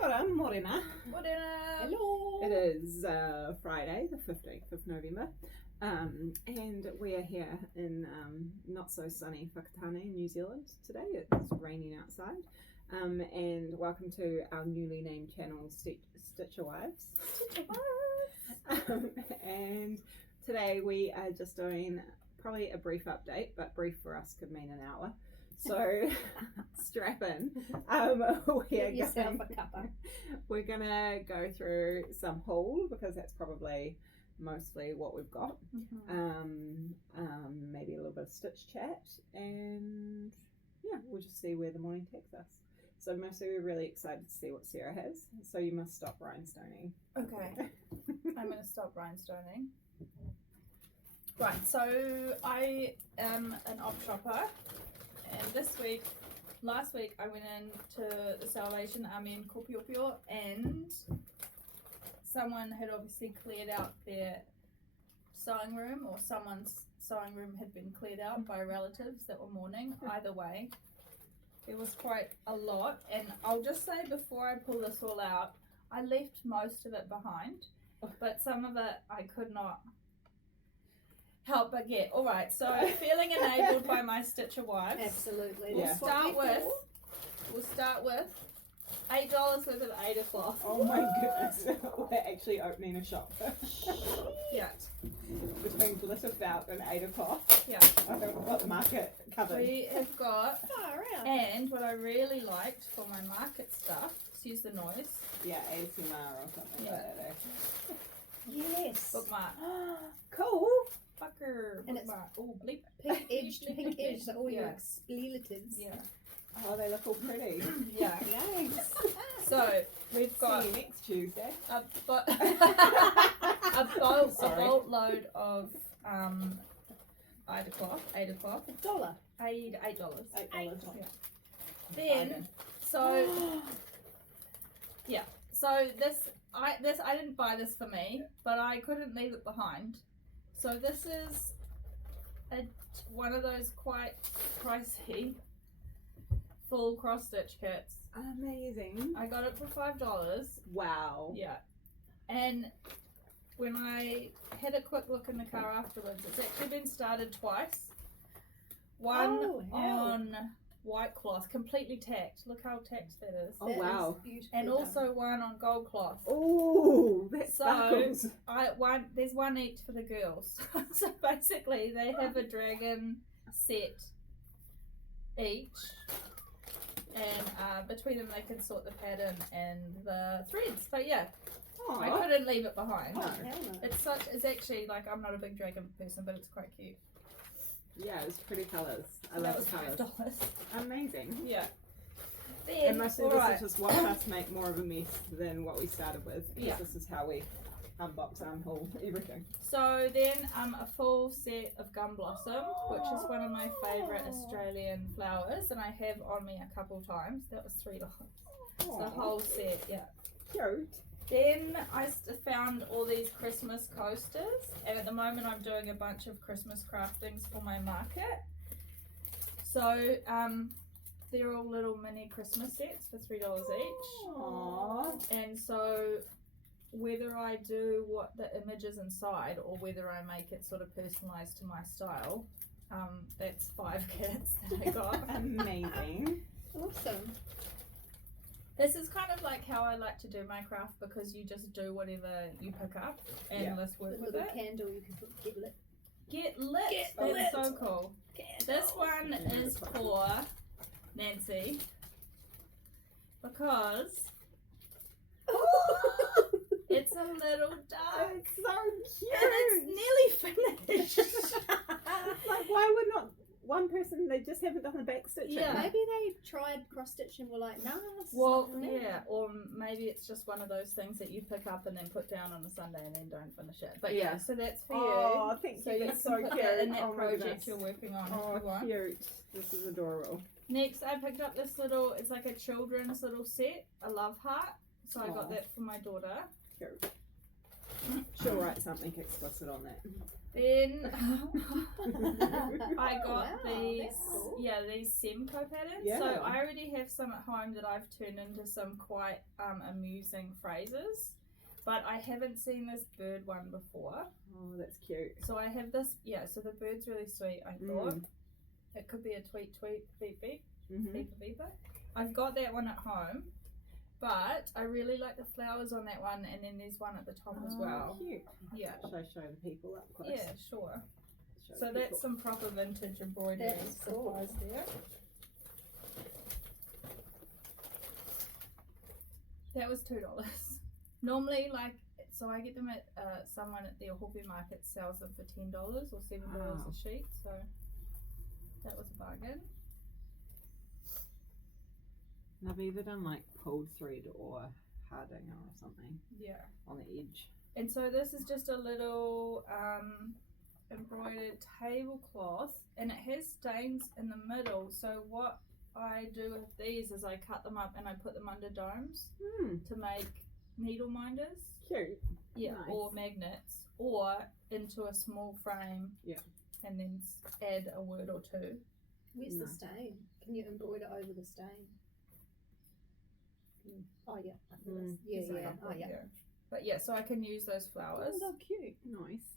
Kia ora, morena. Morena. Hello. It is Friday, the 15th of November, and we are here in not so sunny Whakatane, New Zealand today. It's raining outside. And welcome to our newly named channel, Stitcher Wives. Stitcher Wives. And today we are just doing probably a brief update, but brief for us could mean an hour. So strap in. We're gonna go through some haul because that's probably mostly what we've got. Maybe a little bit of stitch chat, and yeah, we'll just see where the morning takes us. So mostly we're really excited to see what Sarah has. So you must stop rhinestoning. Okay. I'm going to stop rhinestoning. Right, so I am an op shopper, and last week I went into the Salvation Army in Kopiopio, and someone had obviously cleared out their sewing room, or someone's sewing room had been cleared out by relatives that were mourning. Either way, it was quite a lot, and I'll just say before I pull this all out, I left most of it behind, but some of it I could not help but get. Alright, so feeling enabled by my Stitcher Wives. Absolutely. We'll start with $8 worth of Ada cloth. Oh my goodness, we're actually opening a shop. Yeah. Between glitter felt and Ada cloth. Yeah. I think we've got the market covered. We have got, Far out. and what I really liked for my market stuff, excuse the noise, Yeah, ASMR or something like that. Yes. bookmark. Cool. Fucker. And it's bookmark. Oh, bleep. Pink edge to pink edge, so all your Yeah. expletives. Yeah. Oh, they look all pretty. Yeah. Nice. So we've got See you next Tuesday. a boatload of Ada cloth. $1. $8. $8. Yeah. Then so I didn't buy this for me, but I couldn't leave it behind. So this is one of those quite pricey full cross stitch kits. Amazing. I got it for $5. Wow. Yeah. And when I had a quick look in the car afterwards, it's actually been started twice. One on white cloth, completely tacked. Look how tacked that is. Oh, wow. And also one on gold cloth. Oh, that sparkles. There's one each for the girls. So basically they have a dragon set each, and between them they can sort the pattern and the threads. But yeah, Aww. I couldn't leave it behind. No. It's actually, like, I'm not a big dragon person, but it's quite cute. Yeah, it's pretty colours. I So love that the was colours. $5. Amazing. Yeah. And mostly this is just what us make more of a mess than what we started with. Yeah. This is how we unbox, unhaul, everything. So then a full set of gum blossom, which is one of my favourite Australian flowers, and I have on me a couple times. That was $3. The whole set, yeah. Cute. Then I found all these Christmas coasters, and at the moment I'm doing a bunch of Christmas craftings for my market. So they're all little mini Christmas sets for $3 each. Aww. And so whether I do what the image is inside or whether I make it sort of personalised to my style, that's 5 kits that I got. Amazing. Awesome. This is kind of like how I like to do my craft, because you just do whatever you pick up and let's work The with little it. candle you can put, get lit. Get lit! Get That's lit. so cool. This one is for Nancy, because it's a little duck. It's so cute. And it's nearly finished. Like, why would not one person, they just haven't done the back stitching? Yeah. Maybe they tried cross stitch and were like, nah. this is Well, not for me. yeah, or maybe it's just one of those things that you pick up and then put down on a Sunday and then don't finish it. But yeah, so that's for you. Oh, thank So you. you That's can so put cute. that in that Oh my project goodness. you're working on if Oh, you want. cute. This is adorable. Next, I picked up this little, it's like a children's little set, a love heart. So I got Aw. that for my daughter. Cute. She'll write something explicit on that. Then I got wow, these, that's cool. these Semco patterns. Yeah. So I already have some at home that I've turned into some quite amusing phrases. But I haven't seen this bird one before. Oh, that's cute. So I have this, so the bird's really sweet, I thought. It could be a tweet, beep, beep, beeper, beeper. I've got that one at home. But I really like the flowers on that one, and then there's one at the top as well. Cute. Yeah. Should I show the people up close? Yeah, sure. Show So the that's people. some proper vintage embroidery That is cool. supplies there. That was $2. Normally, so I get them at someone at their hobby market sells them for $10 or $7 Wow. a sheet. So that was a bargain. And I've either done like pulled thread or hardinger or something Yeah. on the edge. And so this is just a little embroidered tablecloth, and it has stains in the middle. So what I do with these is I cut them up and I put them under domes to make needle minders. Cute. Yeah, Nice. or magnets, or into a small frame. Yeah. And then add a word or two. Where's No. the stain? Can you embroider over the stain? Oh yeah, I think There's a yeah. couple, Oh yeah. But yeah, so I can use those flowers. Oh, they're cute. Nice.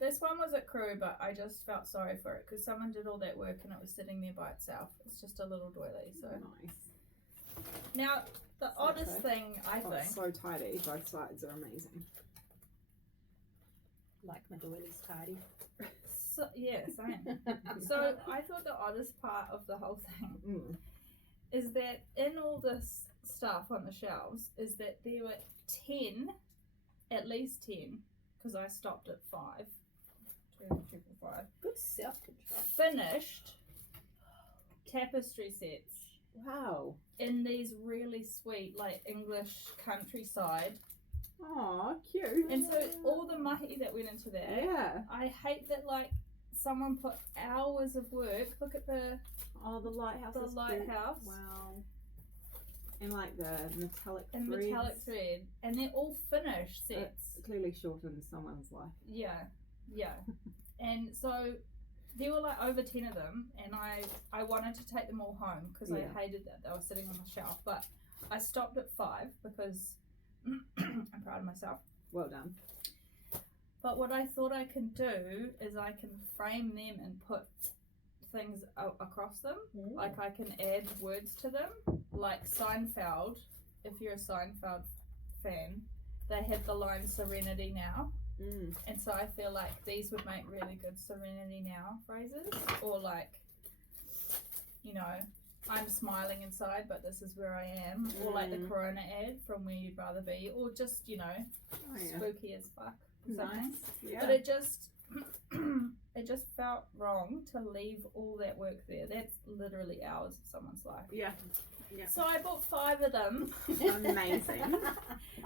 This one was at Crew, but I just felt sorry for it because someone did all that work and it was sitting there by itself. It's just a little doily. So Nice. now the So oddest okay. thing I Oh, think. it's so tidy. Both sides are amazing. Like my doilies tidy. So, yeah, same. So I thought the oddest part of the whole thing is that in all this stuff on the shelves is that there were 10, at least 10, because I stopped at 5. 2, 3, 4, 5. Good self-control. Finished tapestry sets Wow. in these really sweet, like English countryside. Aw, cute. And so all the mahi that went into that, Yeah. I hate that like someone put hours of work. Look at the Oh, the lighthouse. The is lighthouse. Cute. Wow. And like the metallic and threads. metallic thread, and they're all finished sets. Clearly shortened someone's life. Yeah. And so there were like over 10 of them, and I wanted to take them all home because Yeah. I hated that they were sitting on the shelf. But I stopped at 5 because I'm proud of myself. Well done. But what I thought I can do is I can frame them and put things across them. Like I can add words to them. Like Seinfeld, if you're a Seinfeld fan, they have the line Serenity Now. And so I feel like these would make really good Serenity Now phrases. Or like, you know, I'm smiling inside, but this is where I am. Or like the Corona ad from Where You'd Rather Be. Or just, you know, Oh, yeah. spooky as fuck. Or something. Nice. Yeah. But it just it just felt wrong to leave all that work there. That's literally hours of someone's life. Yeah. So I bought 5 of them. Amazing.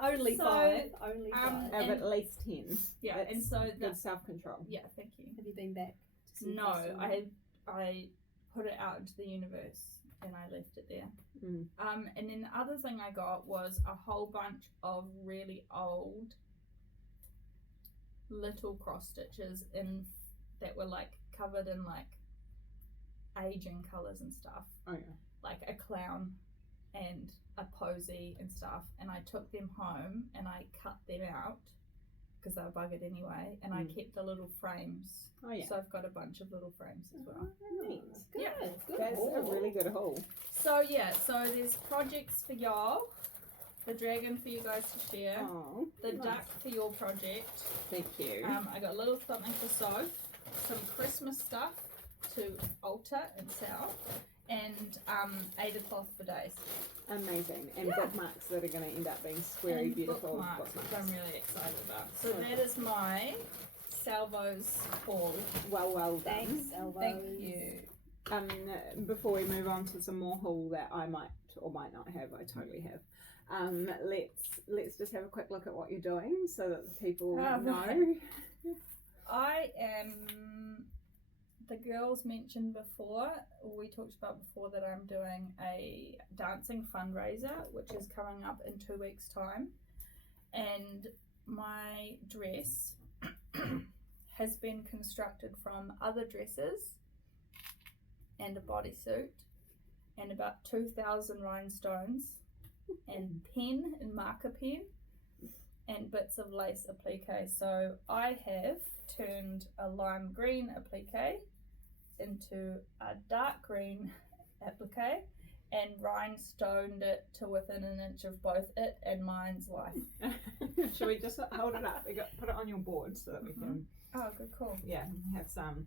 Only So, 5. Only 5. Of And- at least 10. Yeah, That's and so good that's self-control. yeah, thank you. Have you been back to see No, Flosstube? I put it out into the universe and I left it there. And then the other thing I got was a whole bunch of really old little cross stitches that were like covered in like aging colours and stuff. Oh yeah. Like a clown and a posy and stuff, and I took them home and I cut them out because they were buggered anyway, and I kept the little frames. Oh yeah. So I've got a bunch of little frames as well. Neat. Good. Yeah. Good That's a haul. really good haul. So yeah, so there's projects for y'all, the dragon for you guys to share, Oh, the nice. duck for your project. Thank you. I got a little something for Soph, some Christmas stuff to alter and sell, and Ada cloth for days. Amazing. And Yeah. bookmarks that are going to end up being squarey And beautiful bookmarks, which I'm really excited about. So Okay. that is my Salvo's haul. Well done. Thanks, Elbows. Thank you. Before we move on to some more haul that I might or might not have, I totally have. Let's just have a quick look at what you're doing so that the people Oh, know. I am, the girls mentioned before, or we talked about before, that I'm doing a dancing fundraiser, which is coming up in 2 weeks' time. And my dress has been constructed from other dresses and a bodysuit and about 2,000 rhinestones and pen and marker pen and bits of lace applique. So I have turned a lime green applique into a dark green applique and rhinestoned it to within an inch of both it and mine's life. Should we just hold it up? Put it on your board so that we can Oh, good, cool. have some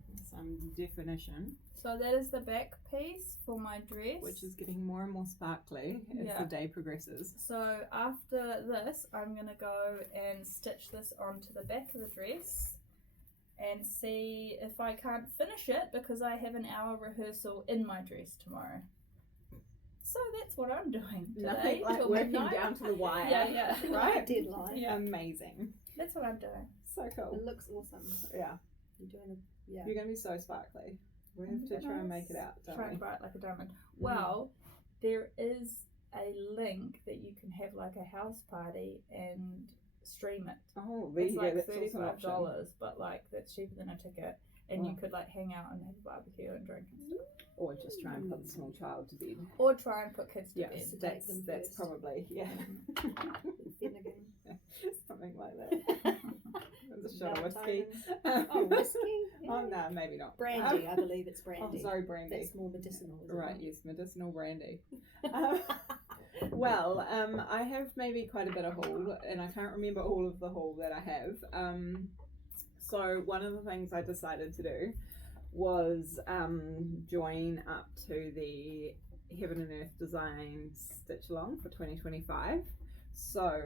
definition. So that is the back piece for my dress. Which is getting more and more sparkly as the day progresses. So after this, I'm going to go and stitch this onto the back of the dress and see if I can't finish it because I have an hour rehearsal in my dress tomorrow. So that's what I'm doing today. Nothing like till working midnight. down to the wire. Yeah. Right? Deadline. Yeah. Amazing. That's what I'm doing. So cool. It looks awesome. Yeah. You're doing yeah. You're going to be so sparkly. We have to try and make it out, don't we? Shine bright like a diamond. Well, there is a link that you can have like a house party and stream it. Oh, there It's you like go. That's also an option. $35, but like that's cheaper than a ticket. And you could like hang out and have a barbecue and drink and stuff. Or just try and put the small child to bed. Or try and put kids to Yes, bed. that's probably, Vinegar. something like that. There's a shot of whiskey. Oh, whiskey? Yeah. Oh, no, maybe not. Brandy, I believe it's brandy. Oh, sorry, brandy. That's more medicinal, isn't Right, it? yes, medicinal brandy. Well, I have maybe quite a bit of haul, and I can't remember all of the haul that I have. So one of the things I decided to do was join up to the Heaven and Earth Design Stitch Along for 2025. So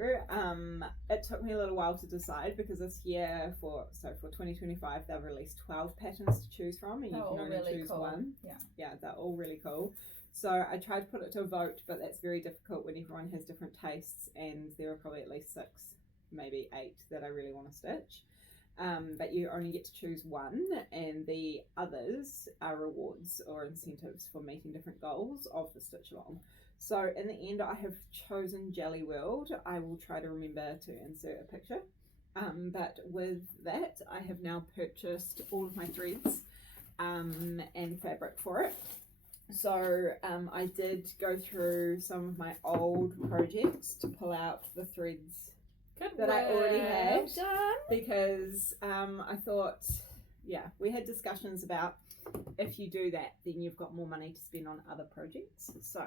it took me a little while to decide because this year for 2025 they've released 12 patterns to choose from and you can only really choose cool. one. Yeah, they're all really cool. So I tried to put it to a vote, but that's very difficult when everyone has different tastes, and there are probably at least 6, maybe 8 that I really want to stitch. But you only get to choose one, and the others are rewards or incentives for meeting different goals of the stitch along. So in the end, I have chosen Jelly World. I will try to remember to insert a picture. But with that, I have now purchased all of my threads and fabric for it. So I did go through some of my old projects to pull out the threads that I already had, because I thought, we had discussions about if you do that, then you've got more money to spend on other projects. So,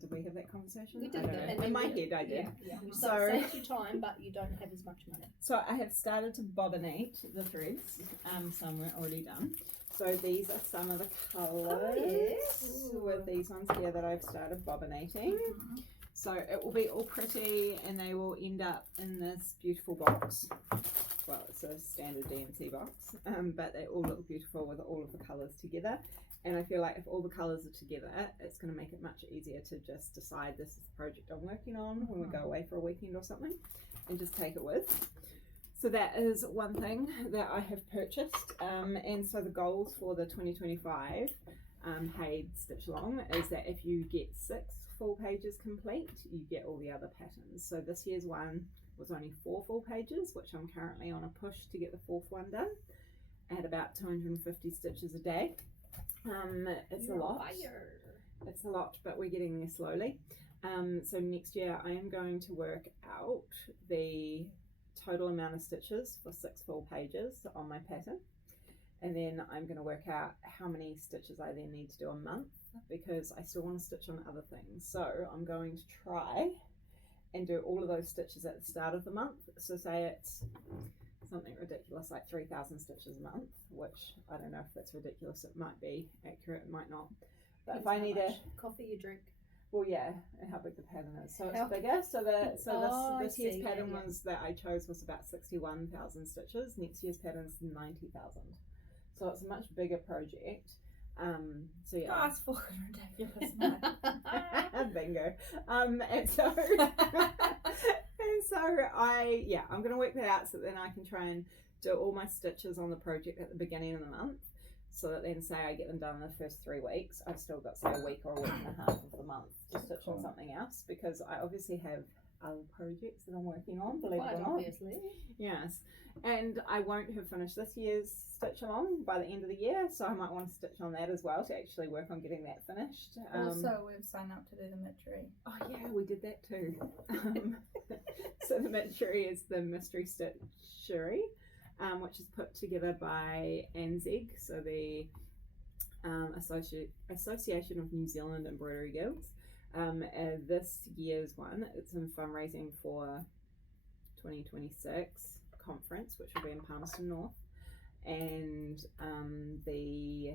did we have that conversation? We I did. don't know. In my head, I did. Yeah. So- So it saves you time, but you don't have as much money. So I have started to bobbinate the threads. Some were already done. So these are some of the colours yes. with these ones here that I've started bobbinating. So it will be all pretty, and they will end up in this beautiful box. Well, it's a standard DMC box, but they all look beautiful with all of the colours together. And I feel like if all the colours are together, it's going to make it much easier to just decide this is the project I'm working on when we go away for a weekend or something, and just take it with. So that is one thing that I have purchased. And so the goals for the 2025 HAED Stitch Along is that if you get 6 full pages complete, you get all the other patterns. So this year's one was only 4 full pages, which I'm currently on a push to get the 4th one done at about 250 stitches a day. It's a lot. It's a lot, but we're getting there slowly. So next year I am going to work out the total amount of stitches for 6 full pages on my pattern, and then I'm going to work out how many stitches I then need to do a month, because I still want to stitch on other things. So I'm going to try and do all of those stitches at the start of the month. So say it's something ridiculous like 3,000 stitches a month, which I don't know if that's ridiculous. It might be accurate, it might not. But if I need a coffee you drink. Well, yeah, and how big the pattern is. So it's How- bigger. So this year's see, pattern yeah. was that I chose was about 61,000 stitches. Next year's pattern is 90,000. So it's a much bigger project. So yeah. That's fucking ridiculous, man. Bingo. And so I'm gonna work that out so that then I can try and do all my stitches on the project at the beginning of the month, so that then say I get them done in the first 3 weeks, I've still got say a week or a week and a half of the month to stitch on something else, because I obviously have other projects that I'm working on, believe it Quite or not. obviously. Yes, and I won't have finished this year's stitch along by the end of the year, so I might want to stitch on that as well to actually work on getting that finished. Also, we've signed up to do the mid-tree. Oh yeah, we did that too. So the mid-tree is the mystery stitchery, which is put together by ANZEG, so the Association of New Zealand Embroidery Guilds. This year's one, it's in fundraising for 2026 conference, which will be in Palmerston North, and the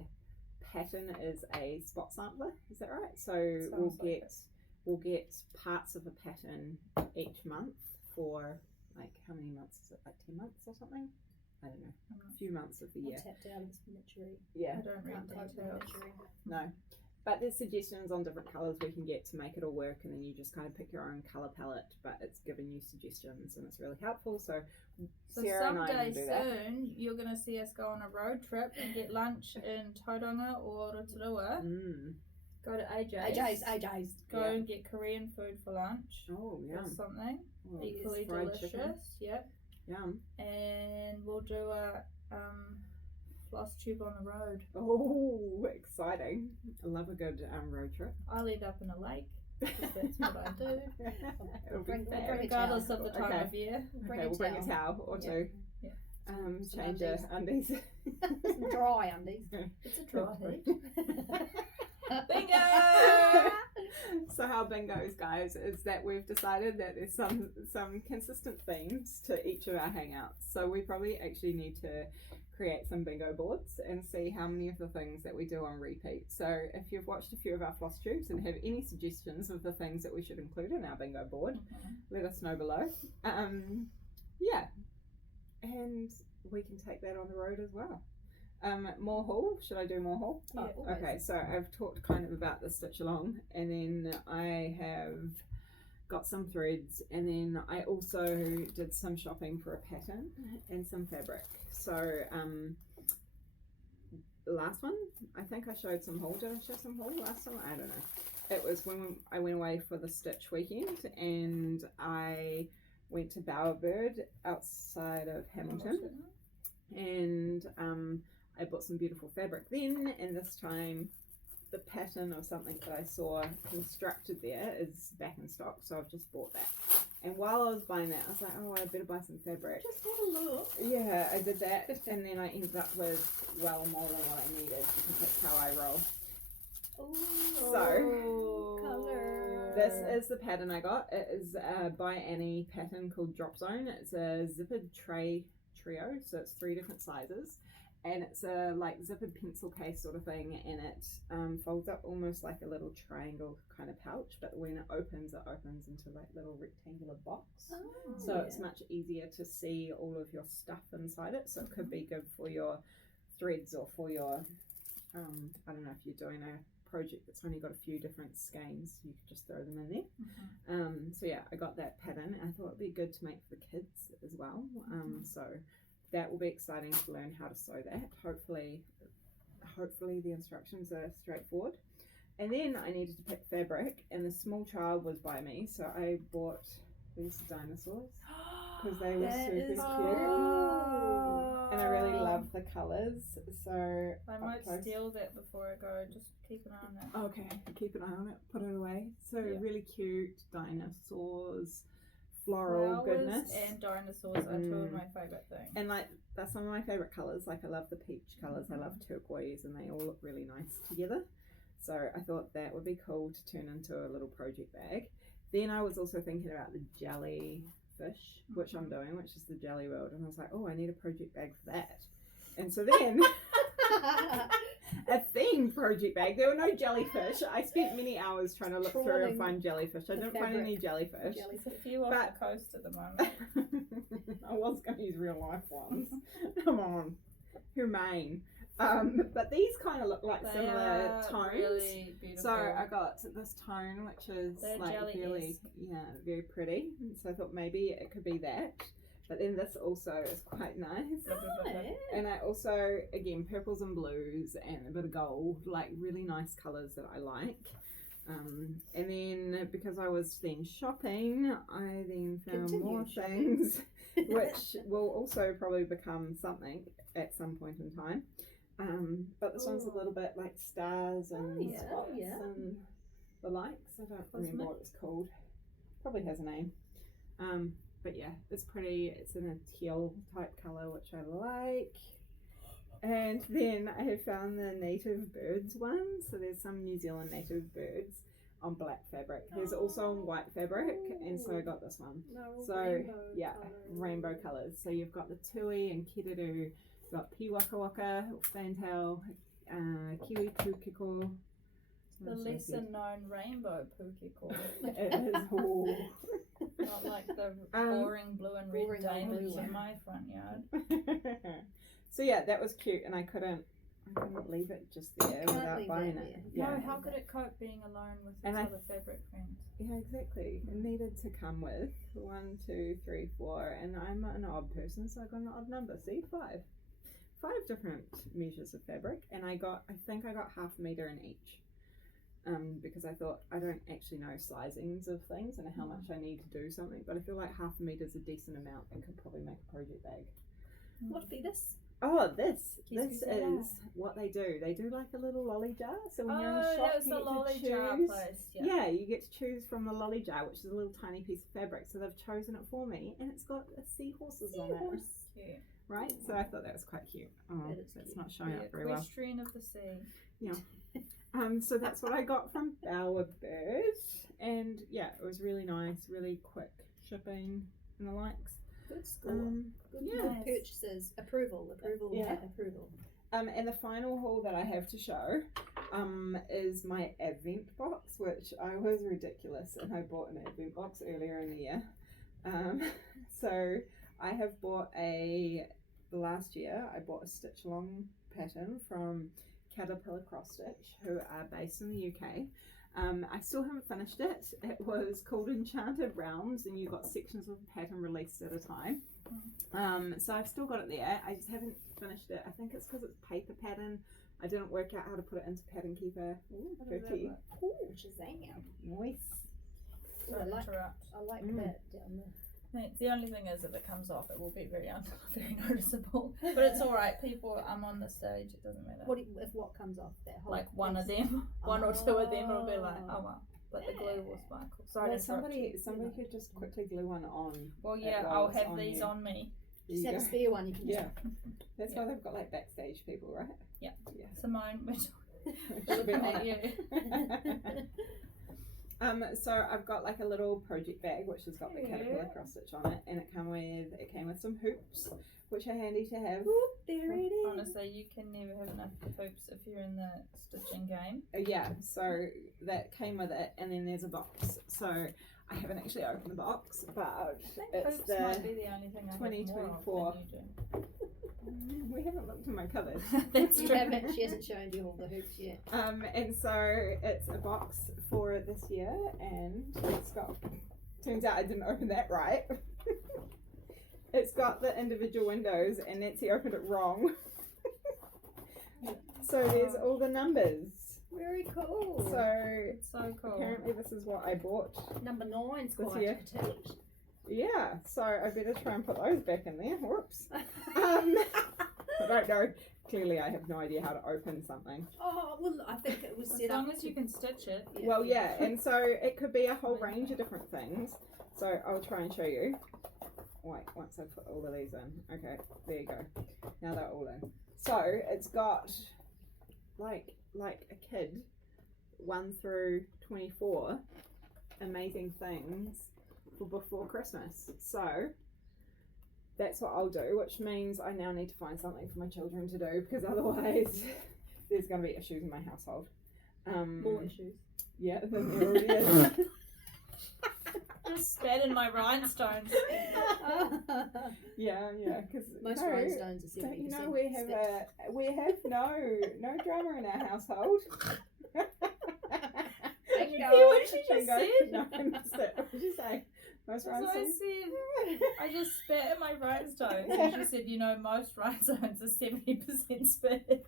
pattern is a spot sampler. Is that right? So we'll get parts of a pattern each month for like how many months is it? Like 10 months or something? I don't know. A few months of the year. Tapped out of this miniature. Yeah. I don't read Can't cope with details. miniature. No. But there's suggestions on different colours we can get to make it all work, and then you just kind of pick your own colour palette, but it's giving you suggestions and it's really helpful. So Sarah and I someday can do that. soon, you're going to see us go on a road trip and get lunch in Tauranga or Rotorua. Go to AJ's. Go and get Korean food for lunch. Oh, yeah. Or something. Oh, Equally fried delicious. chicken. Yep. Yum. And we'll do a Flosstube on the road. Oh, exciting. I love a good road trip. I'll end up in a lake. Because that's what I do. It'll be Bring fair. a Regardless towel. of the time Okay. of year. Okay, we'll bring a towel or Yeah. two. Yeah. Change your undies. Some dry undies. It's a dry heat. Bingo! So how bingoes, guys, is that we've decided that there's some consistent themes to each of our hangouts. So we probably actually need to create some bingo boards and see how many of the things that we do on repeat. So if you've watched a few of our Flosstubes and have any suggestions of the things that we should include in our bingo board, let us know below. Yeah, and we can take that on the road as well. More haul. Should I do more haul? Yeah, always. Okay, so I've talked kind of about the stitch along, and then I have got some threads, and then I also did some shopping for a pattern and some fabric. So last one, I think I showed some haul. Did I show some haul last time? I don't know. It was when I went away for the stitch weekend, and I went to Bowerbird outside of Hamilton, and I bought some beautiful fabric then, and this time the pattern of something that I saw constructed there is back in stock, so I've just bought that. And while I was buying that, I was like, oh, I better buy some fabric. Just had a look. Yeah, I did that, and then I ended up with well more than what I needed, because that's how I roll. Ooh, So, colour. This is the pattern I got. It is by Annie pattern called Drop Zone. It's a zippered tray trio, so it's 3 different sizes, and it's a like zippered pencil case sort of thing, and it folds up almost like a little triangle kind of pouch, but when it opens into like little rectangular box. So it's much easier to see all of your stuff inside it, so it could be good for your threads or for your I don't know, if you're doing a project that's only got a few different skeins, you could just throw them in there. So yeah, I got that pattern, and I thought it'd be good to make for the kids as well. So that will be exciting to learn how to sew that. Hopefully the instructions are straightforward. And then I needed to pick fabric, and the small child was by me, so I bought these dinosaurs because they were super cute, and I really love the colours. So I might steal that before I go. Just keep an eye on it. Okay, keep an eye on it, put it away. So Yeah. really cute dinosaurs, floral goodness. And dinosaurs are 2 of my favourite things. And like, that's some of my favourite colours. Like, I love the peach colours, I love turquoise, and they all look really nice together. So I thought that would be cool to turn into a little project bag. Then I was also thinking about the jellyfish, which I'm doing, which is the Jelly World, and I was like, oh, I need a project bag for that. And so then a themed project bag. There were no jellyfish. I spent many hours trying to look through and find jellyfish. I didn't find any jellyfish. There's a few off the coast at the moment. I was going to use real life ones. Come on, humane. But these kind of look like They similar are tones. really beautiful. So I got this tone, which is They're like really, very pretty. So I thought maybe it could be that. But then this also is quite nice. And I also, again, purples and blues and a bit of gold, like really nice colours that I like. And then because I was then shopping, I then found Continue more shopping. things, which will also probably become something at some point in time. But this one's a little bit like stars and yeah, spots yeah. and the likes. I don't remember what it's called. Probably has a name. But yeah, it's pretty. It's in a teal type colour, which I like. And then I have found the native birds one. So there's some New Zealand native birds on black fabric. There's also on white fabric, and so I got this one. So yeah, rainbow colours. So you've got the tui and kiriru, you've got piwaka waka, fantail, kiwi pukiko. The lesser known rainbow pukiko. It is. Ooh. Not like the boring blue and red boring diamonds blue in one. my front yard. So yeah, that was cute, and I couldn't leave it just there Can't without leave buying that it. there. Yeah. No, how could it cope being alone with its And I- other fabric friends? Yeah, exactly. It needed to come with 1, 2, 3, 4, and I'm an odd person, so I got an odd number. See, 5 different measures of fabric, and I think I got half a meter in each. Because I thought I don't actually know sizings of things and how much I need to do something, but I feel like half a meter is a decent amount and could probably make a project bag. What be this? Oh, this Qu'est-ce que is c'est what they do. They do like a little lolly jar. So when you're in Oh, the shop, that was you the get to lolly choose. jar place. Yeah, you get to choose from the lolly jar, which is a little tiny piece of fabric. So they've chosen it for me, and it's got seahorses on it, Cute. right? So I thought that was quite cute. Oh, That is it's cute. not showing The up very well. equestrian of the sea. So that's what I got from Bower Bird, and yeah, it was really nice, really quick shipping and the likes. Good score. Good yeah. Nice. purchases. Approval. Yeah. Approval. And the final haul that I have to show is my Advent box, which I was ridiculous, and I bought an Advent box earlier in the year. So I have bought last year I bought a stitch along pattern from Caterpillar Cross Stitch, who are based in the UK. I still haven't finished it. It was called Enchanted Realms, and you got sections of the pattern released at a time. So I've still got it there. I just haven't finished it. I think it's because it's paper pattern. I didn't work out how to put it into Pattern Keeper. Ooh, What does that pretty. look? Ooh, Shazam. Nice. Oh, I like that down there. The only thing is, if it comes off, it will be very noticeable. But it's all right. People, I'm on the stage. It doesn't matter. If what comes off that whole Like one of piece? them, one or two of them, it'll be like, Oh. oh well. But the glue will sparkle. Sorry Well, to interrupt you. somebody could just quickly glue one on. Well, yeah, while I'll it's have on these you. on me. There Just you have a go. spare one. You can Yeah. just That's why they've got like backstage people, right? Yeah. Yeah. Simone, we're Should be looking on at it. you. So I've got like a little project bag which has got the Caterpillar Yeah. cross stitch on it, and it came with some hoops, which are handy to have. Whoop, there it is. Honestly, you can never have enough hoops if you're in the stitching game. Yeah, so that came with it, and then there's a box. So I haven't actually opened the box, but I think it's hoops the might be the only thing I have more 2024. of than you we haven't looked in my cupboard. do. That's You true. haven't. She hasn't shown you all the hoops yet. And so it's a box for this year, and it's got. Turns out I didn't open that right. It's got the individual windows, and Nancy opened it wrong. So there's all the numbers. Very cool. So It's so cool. apparently this is what I bought. Number 9's This quite year. petite. Yeah, so I better try and put those back in there. Whoops. I don't know. Clearly, I have no idea how to open something. Oh, well, I think it was As set up. long as you can stitch it. Yeah. Well, yeah, and so it could be a whole range of different things. So I'll try and show you. Wait, once I put all of these in. Okay, there you go. Now they're all in. So it's got like a kid, 1 through 24, amazing things for before Christmas. So that's what I'll do, which means I now need to find something for my children to do, because otherwise there's going to be issues in my household. More issues. Yeah, then there already is. Just spat in my rhinestones. Yeah, because Most rhinestones are 70%. don't you know we have no drama in our household. Did you hear what she just Bingo. said? No, I missed it. What did you say? Most That's what I rhinestones. said. I just spat in my rhinestones. And she said, you know, most rhinestones are 70% spit.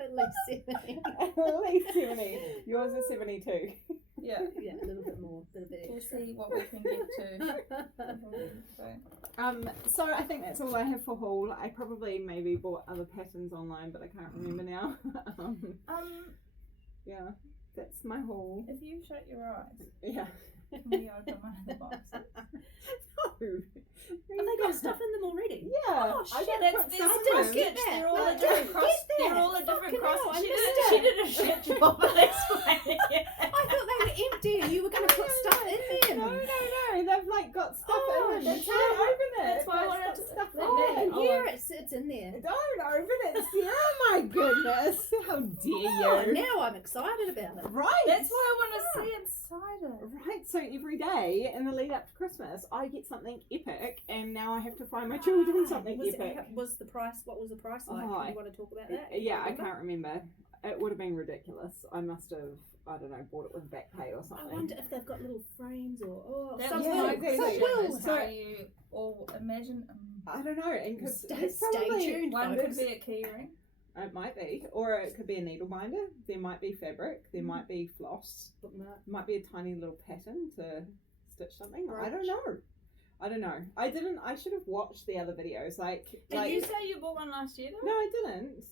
At least 70. At least 70. Yours is 72. Yeah. Yeah, a little bit more, a little bit We'll extra. see what we can get to. So I think that's all I have for haul. I probably maybe bought other patterns online, but I can't remember now. Yeah, that's my haul. If you shut your eyes, Yeah. can we open one of the boxes? No. Have they got stuff in them already? Yeah. Oh, I shit, got That's put these stuff I in didn't them. get that. They're all I a different didn't cross. get that. They're all a different Fucking cross. hell, I She missed did it. a shit job of explaining it. I thought they were empty and you were going to put stuff in them. No. They've like got stuff Oh, in them. You shit. can't open it. That's why I It's wanted got to- stuff in Oh, I it. can hear it. It's in there. Don't open it, Sarah. My goodness. How dare Oh, you? now I'm excited about it. Right. That's why I want to see inside it. Right, so every day in the lead up to Christmas, I get something epic, and now I have to find my children something epic. Was the price? What was the price like? Oh, Do you want to talk about that? Yeah, I Remember? can't remember. It would have been ridiculous. I must have, I don't know, bought it with back pay or I something. wonder if they've got little frames or That some was yeah, my will. exactly. question. Some Is will. how you all imagine. I don't know. And cause Stay it's probably, tuned, One folks. could be a key ring. It might be, or it could be a needle binder. There might be fabric. There might be floss. Bookmark. Might be a tiny little pattern to stitch something. I don't Brooch. know. I don't know. I didn't. I should have watched the other videos. Did you say you bought one last year though? No, I didn't.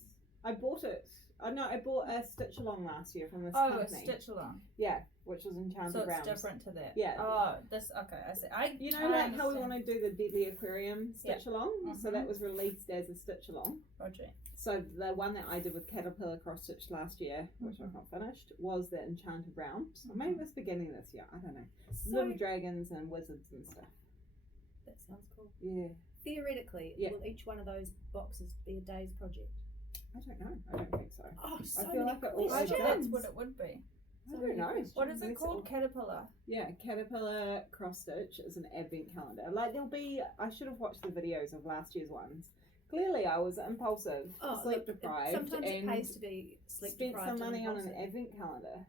I bought it. I bought a stitch along last year from this Oh, company. a stitch along. Yeah, which was Enchanted So it's Realms. different to that. Yeah. Oh, this. Okay, I see. You know, like how we want to do the Deadly Aquarium stitch Yeah. along. So Mhm. that was released as a stitch along. Roger. So the one that I did with Caterpillar cross stitch last year, which I've not finished, was the Enchanted Realms. Or maybe it was beginning this year. I don't know. So Little dragons and wizards and stuff. that sounds cool. Yeah. Theoretically, Yeah. will each one of those boxes be a day's project? I don't know. I don't think so. Oh, so feel many like it all I adds think up. that's what it would be. I don't know. What is it It's called? all- Caterpillar. Yeah, Caterpillar cross stitch is an advent calendar. Like there'll be, I should have watched the videos of last year's ones. Clearly, I was impulsive, sleep look, deprived, sometimes it and pays to be sleep spent deprived some money and on an impulsive. advent calendar.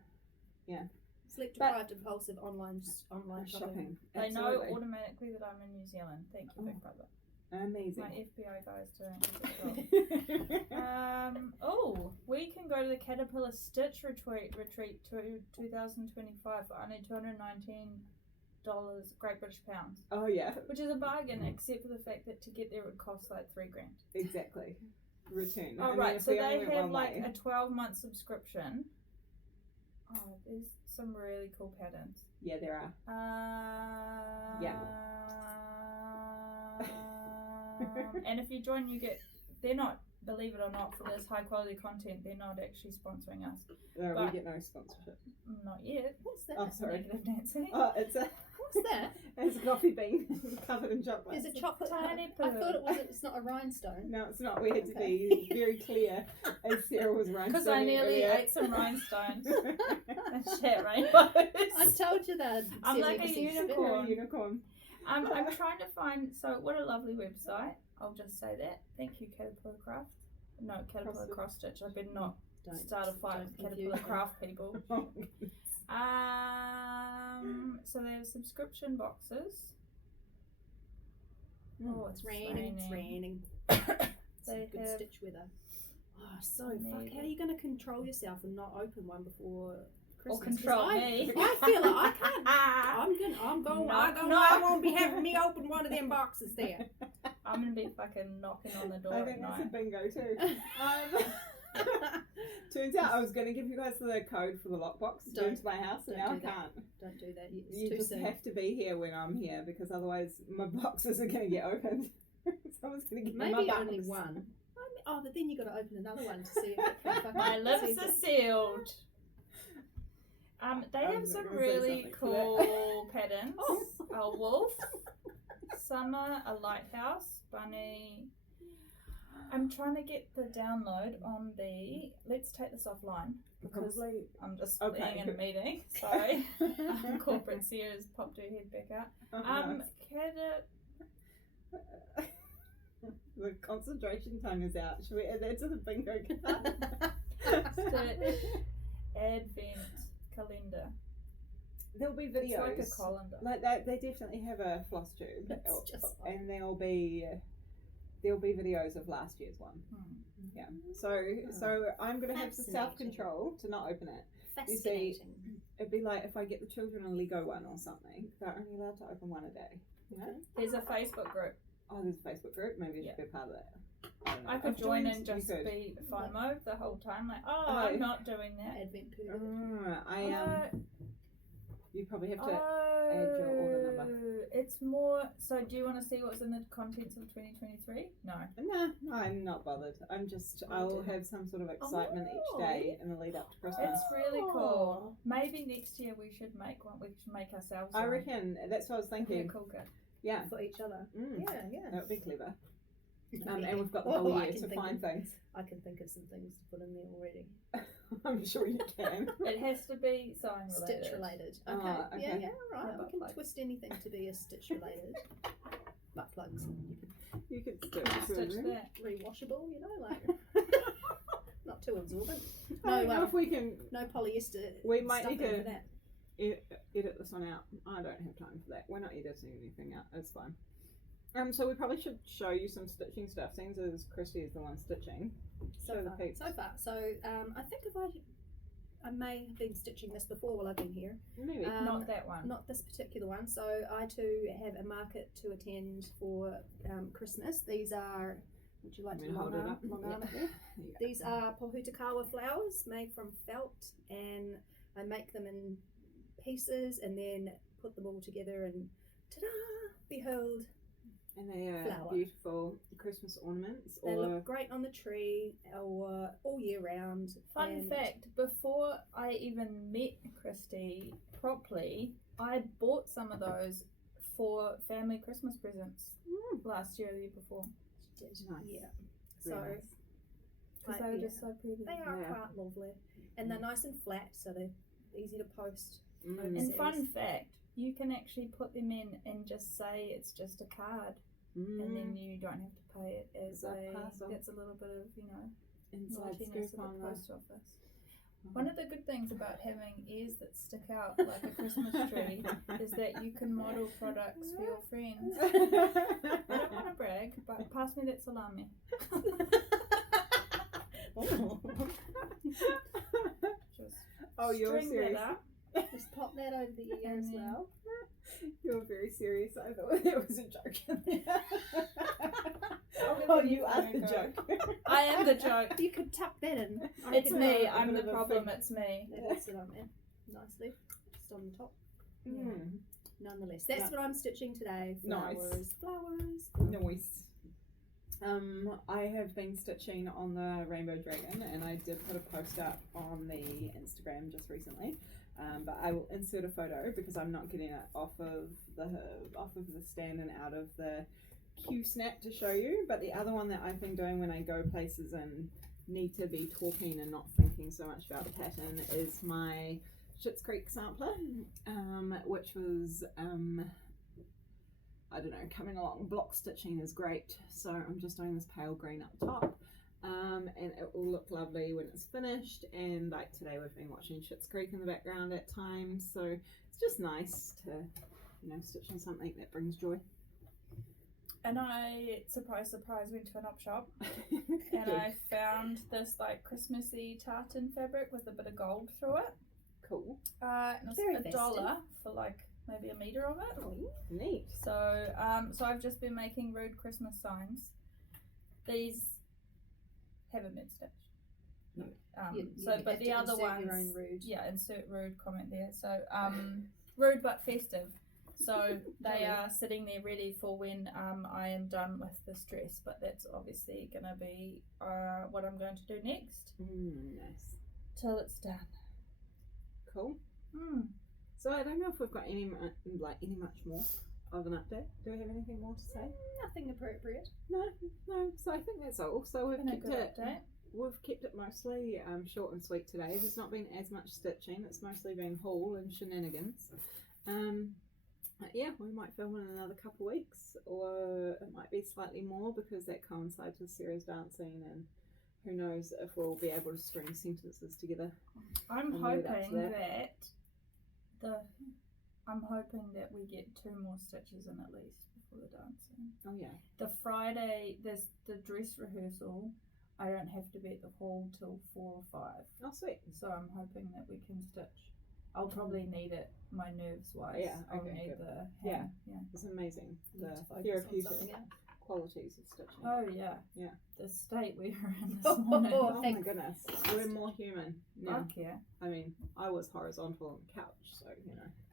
Sleep but- deprived, impulsive online shopping. Shopping. They know Absolutely. automatically that I'm in New Zealand. Thank you, Big Brother. Amazing. My FBI guys doing a good job. Oh, we can go to the Caterpillar Stitch retreat to 2025 for only $219 Great British pounds, Oh yeah, which is a bargain, except for the fact that to get there it would cost like $3,000. exactly. Return. Oh I mean, right, if so we they only went have one like way. a 12-month subscription. Oh, there's some really cool patterns. Yeah, there are. And if you join, you get. They're not, believe it or not, for this high quality content. They're not actually sponsoring us. No, we but- get no sponsorship. Not yet. What's that? Oh, sorry. Negative Nancy. Oh, it's a What's that? it's a coffee bean covered in chocolate. Is it chocolate? Tiny I thought it pearl. was. It's not a rhinestone. No, it's not. We had to Okay. be very clear, as Sarah was running. Because I nearly ate some rhinestones and shit rainbows. I told you that. I'm like a 70% unicorn. Unicorn. I'm trying to find. So what a lovely website. I'll just say that. Thank you, Caterpillar Craft. No, Caterpillar Cross Stitch. I better not Don't start a fight with don't Caterpillar confuse them. Craft people. So they have subscription boxes. Oh, It's raining. It's raining. They Some good have- stitch weather. Oh, so fuck. How are you going to control yourself and not open one before Or Christmas? 'Cause control me. I feel like I can't. I'm going. I won't be having me open one of them boxes there. I'm gonna be fucking knocking on the door I at think that's a night. bingo too. Turns out I was going to give you guys the code for the lockbox to go into my house, and now I don't do that. can't. Don't do that. It's You too just soon. have to be here when I'm here, because otherwise my boxes are going to get opened. Someone's going to get Maybe my box. only one. Oh, but then you got to open another one to see if it can fucking My lips see if are it- sealed. They I'm have not some gonna say really something for cool patterns. Oh. A wolf, summer, a lighthouse, bunny. I'm trying to get the download on the. Let's take this offline because Probably. I'm just Okay. being in a meeting. Sorry, corporate Sears popped her head back out. Oh, Caterpillar. the concentration time is out. Should we add that to the bingo card? Stitch Advent calendar. There'll be It's videos. like a colander. Like that, they definitely have a Flosstube, It's just like- and there'll be videos of last year's one. Yeah. So I'm gonna have the self-control to not open it. You see, it'd be like if I get the children a Lego one or something. They're only allowed to open one a day. You know? There's a Facebook group. Oh, there's a Facebook group. Maybe I should be a part of that. I could join and just be FOMO the whole time. Like, I'm not doing that. Advent period. You probably have to add your order number. It's more. So, do you want to see what's in the contents of 2023? No. No, I'm not bothered. I'll have some sort of excitement each day in the lead up to Christmas. It's really cool. Maybe next year we should make one. We should make ourselves. I reckon that's what I was thinking. Cool gift. Yeah. For each other. Yeah. That would be clever. Yeah. And we've got the whole year to find things. I can think of some things to put in there already. I'm sure you can. It has to be sewing related. Stitch related. Okay. Okay. Yeah, right. Yeah, We can plugs. twist anything to be a stitch related. Butt plugs. You could Stitch that. Rewashable, like not too absorbent. I don't know if we can. No polyester. We might stuffing need to for that. edit this one out. I don't have time for that. We're not editing anything out. It's fine. So we probably should show you some stitching stuff, seeing as Christy is the one stitching. So far. So I think I may have been stitching this before while I've been here. Maybe Not that one. Not this particular one. So I too have a market to attend for Christmas. These are. Would you like to hold it up? long arm it there? These are pohutakawa flowers made from felt, and I make them in pieces and then put them all together and ta-da! Behold. And they are flower. beautiful Christmas ornaments. They look great on the tree or all year round. Fun fact, before I even met Christy properly, I bought some of those for family Christmas presents last year or the year before. Nice. Yeah. Very So, nice. Because they were just so pretty. they are quite lovely. And they're nice and flat, so they're easy to post. And fun fact, you can actually put them in and just say it's just a card. And then you don't have to pay it as that's a little bit of, inside naughtiness scoop of on the post office. One of the good things about having ears that stick out like a Christmas tree is that you can model products for your friends. I don't want to brag, but pass me that salami. Just you're string serious. that up. Just pop that over the ear as well. You're very serious. I thought there was a joke in there. Oh, you are the joke. I am the joke. You could tuck that in. It's me. a I'm bit the of a problem. thing. It's me. That is it on there nicely, just on the top. Nonetheless, that's what I'm stitching today. Flowers. Nice. I have been stitching on the Rainbow Dragon, and I did put a post up on the Instagram just recently. But I will insert a photo because I'm not getting it off of the stand and out of the Q snap to show you. But the other one that I've been doing when I go places and need to be talking and not thinking so much about the pattern is my Schitt's Creek sampler, which was I don't know, coming along. Block stitching is great, so I'm just doing this pale green up top. And it will look lovely when it's finished, and like today we've been watching Schitt's Creek in the background at times, so it's just nice to stitch on something that brings joy. And I, surprise, went to an op shop and I found this like Christmassy tartan fabric with a bit of gold through it. Cool. And it was $1 for like maybe a meter of it. Oh, neat. So I've just been making rude Christmas signs. These haven't been stitched. No. But the other ones, your own rude. yeah, insert rude comment there. So rude but festive. So they are sitting there ready for when I am done with this dress. But that's obviously going to be what I'm going to do next. Nice. Till it's done. Cool. So I don't know if we've got any much more of an update. Do we have anything more to say? Nothing appropriate. No. So I think that's all. So we've kept it. Update. We've kept it mostly short and sweet today. There's not been as much stitching. It's mostly been haul and shenanigans. Yeah, we might film in another couple of weeks, or it might be slightly more because that coincides with Sarah's dancing, and who knows if we'll be able to string sentences together. I'm hoping that we get 2 more stitches in at least before the dancing. Oh yeah. The Friday, there's the dress rehearsal I don't have to be at the hall till 4 or 5. Oh, sweet. So I'm hoping that we can stitch. I'll probably need it, my nerves wise. Yeah, I'll okay, need good. the hand. Yeah. It's amazing. You need The to focus on therapeutic something else. qualities of stitching. Oh yeah. Yeah. The state we are in this morning. Oh my thank- goodness. We're more human now. Fuck yeah. I mean, I was horizontal on the couch, so,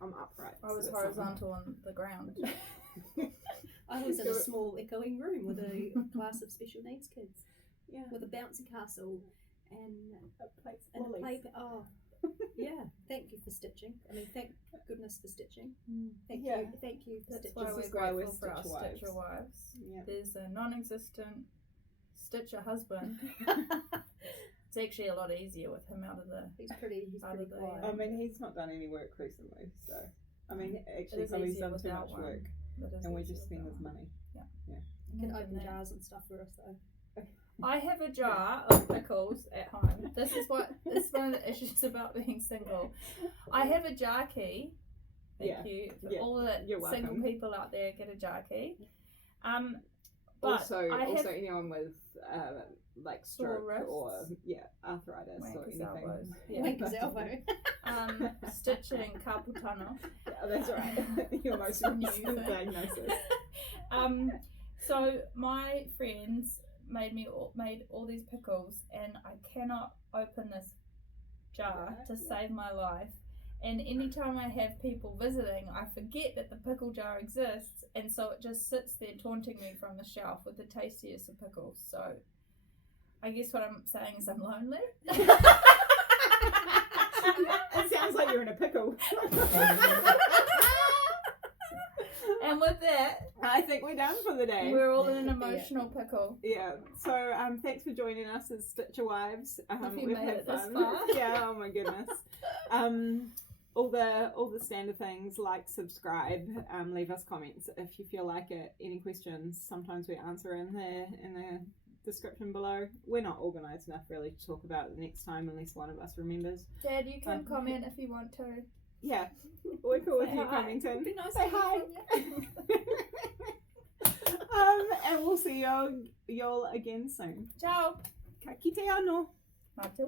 I'm upright. I was so that's horizontal on the ground. something. I was in a small echoing room with a class of special needs kids Yeah. with a bouncy castle and Plates and a lollies. play. Oh, yeah. Thank you for stitching. I mean, thank goodness for stitching. Thank Yeah. you for That's stitching. why This we're is why we're grateful for our Stitcher wives. Stitcher wives. Yeah. There's a non-existent Stitcher husband. It's actually a lot easier with him out of the. He's pretty Out of the- quiet. I mean, he's not done any work recently, so. I mean, actually, is probably easier done too without much one. work, that is and we easier just spend without his one. money. You can Imagine open that. jars and stuff for us though. I have a jar of pickles at home. This is one of the issues about being single. I have a jar key. Thank Yeah. you. For Yeah. all the You're single welcome. people out there, get a jar key. But Also, I have anyone with like Sore stroke wrists. or arthritis or Wanker's anything. elbows. Yeah. Wanker's elbow. Stitching carpal tunnel. Yeah, that's right. Your most New recent thing. diagnosis. So my friends made all these pickles, and I cannot open this jar to save my life. And anytime I have people visiting, I forget that the pickle jar exists, and so it just sits there taunting me from the shelf with the tastiest of pickles. So I guess what I'm saying is I'm lonely. It sounds like you're in a pickle. And with that, I think we're done for the day. we're all in an emotional pickle. Yeah. So thanks for joining us as Stitcher Wives. If you We've made had it this fun. far. Yeah. Oh my goodness. All the standard things like subscribe, leave us comments if you feel like it. Any questions? Sometimes we answer in the description below. We're not organised enough really to talk about it the next time unless one of us remembers. Dad, you can comment if you want to. Yeah. We're cool with Say you hi. commenting. It'd be nice Say to hear hi. from you. And we'll see y'all again soon. Ciao. Ka kite anō. Matawa.